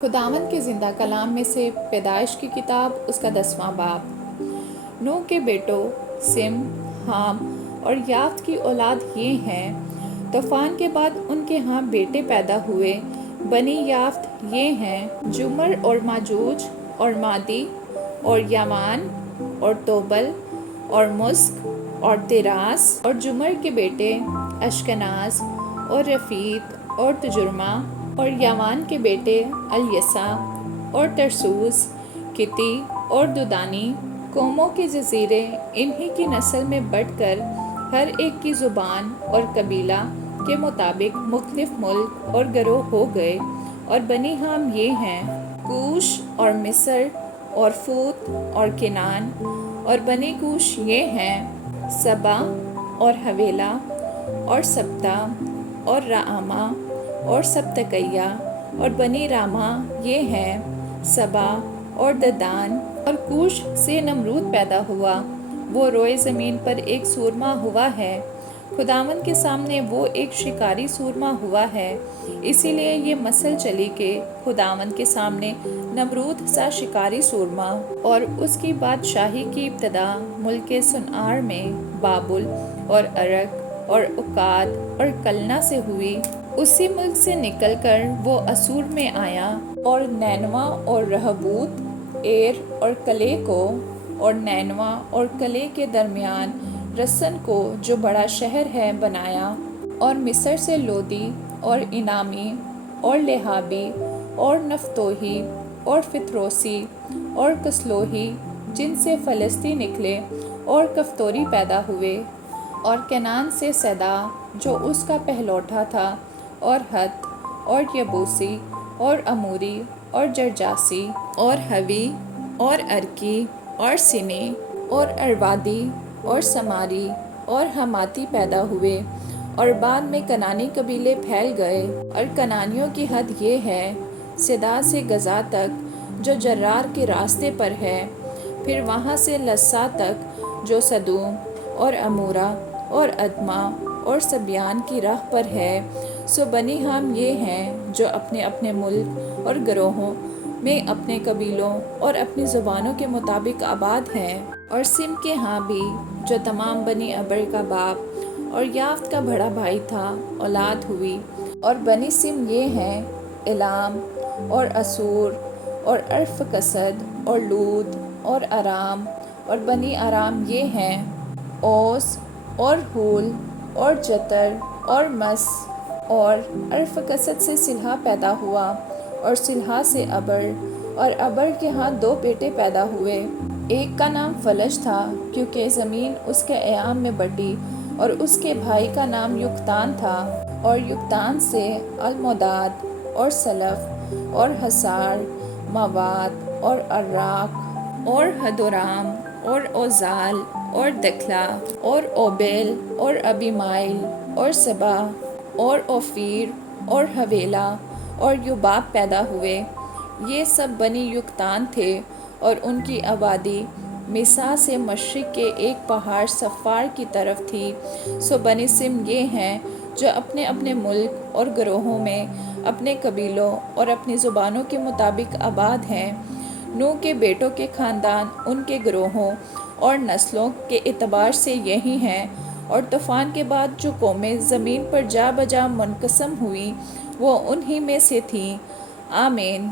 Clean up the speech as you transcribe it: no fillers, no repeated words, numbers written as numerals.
خداوند کے زندہ کلام میں سے پیدائش کی کتاب اس کا 10واں باب۔ نوح کے بیٹوں سم، حام اور یافت کی اولاد یہ ہیں۔ طوفان کے بعد ان کے ہاں بیٹے پیدا ہوئے۔ بنی یافت یہ ہیں: جمر اور ماجوج اور مادی اور یاوان اور توبل اور مسک اور تیراس۔ اور جمر کے بیٹے اشکناز اور رفیت اور تجرمہ۔ اور یاوان کے بیٹے الیسا اور ترسوس، کتی اور ددانی۔ قوموں کے جزیرے انہی کی نسل میں بٹ کر ہر ایک کی زبان اور قبیلہ کے مطابق مختلف ملک اور گروہ ہو گئے۔ اور بنی حام یہ ہیں: کوش اور مصر اور فوت اور کنعان۔ اور بنی کوش یہ ہیں: سبا اور حویلہ اور سبتا اور رعامہ اور سبتکیہ۔ اور بنی رامہ یہ ہیں: سبا اور ددان۔ اور کوش سے نمرود پیدا ہوا، وہ روئے زمین پر ایک سورما ہوا ہے۔ خداوند کے سامنے وہ ایک شکاری سورما ہوا ہے۔ اسی لیے یہ مثل چلی کہ خداوند کے سامنے نمرود سا شکاری سورما۔ اور اس کی بادشاہی کی ابتدا ملک صنعار میں بابل اور عرق اور اکاد اور کلنا سے ہوئی۔ اسی ملک سے نکل کر وہ اسور میں آیا اور نینوا اور رہوبوت، ایر اور کلے کو، اور نینوا اور کلے کے درمیان رسن کو جو بڑا شہر ہے بنایا۔ اور مصر سے لودی اور انامی اور لہابی اور نفتوہی اور فتروسی اور کسلوہی، جن سے فلسطی نکلے اور کفتوری پیدا ہوئے۔ اور کنعان سے سیدا جو اس کا پہلوٹا تھا، اور ہت اور یبوسی اور اموری اور جرجاسی اور ہوی اور ارکی اور سنی اور اروادی اور سماری اور حماتی پیدا ہوئے۔ اور بعد میں کنعانی قبیلے پھیل گئے۔ اور کنعانیوں کی حد یہ ہے: سیدا سے گزا تک جو جرار کے راستے پر ہے، پھر وہاں سے لسا تک جو سدوم اور عمورہ اور ادما اور سبیان کی راہ پر ہے۔ سو بنی حام یہ ہیں جو اپنے اپنے ملک اور گروہوں میں اپنے قبیلوں اور اپنی زبانوں کے مطابق آباد ہیں۔ اور سم کے ہاں بھی، جو تمام بنی عبر کا باپ اور یافت کا بڑا بھائی تھا، اولاد ہوئی۔ اور بنی سم یہ ہیں: ایلام اور اسور اور ارفکسد اور لود اور ارام۔ اور بنی ارام یہ ہیں: اوس اور ہول اور جتر اور مس۔ اور ارفکسد سے سلہا پیدا ہوا، اور سلہا سے ابر۔ اور ابر کے ہاں 2 بیٹے پیدا ہوئے۔ ایک کا نام فلش تھا، کیونکہ زمین اس کے ایام میں بٹی۔ اور اس کے بھائی کا نام یکتان تھا۔ اور یکتان سے الموداد اور سلف اور حسار، مواد اور اراک اور ہدورام اور اوزال اور دکلا اور اوبیل اور ابیمائل اور سبا اور اوفیر اور حویلہ اور یوباب پیدا ہوئے۔ یہ سب بنی یکتان تھے، اور ان کی آبادی میسا سے مشرق کے ایک پہاڑ صفار کی طرف تھی۔ سو بنی سم یہ ہیں جو اپنے اپنے ملک اور گروہوں میں اپنے قبیلوں اور اپنی زبانوں کے مطابق آباد ہیں۔ نوح کے بیٹوں کے خاندان ان کے گروہوں اور نسلوں کے اعتبار سے یہی ہیں۔ اور طوفان کے بعد جو قومیں زمین پر جا بجا منقسم ہوئیں، وہ انہی میں سے تھیں۔ آمین۔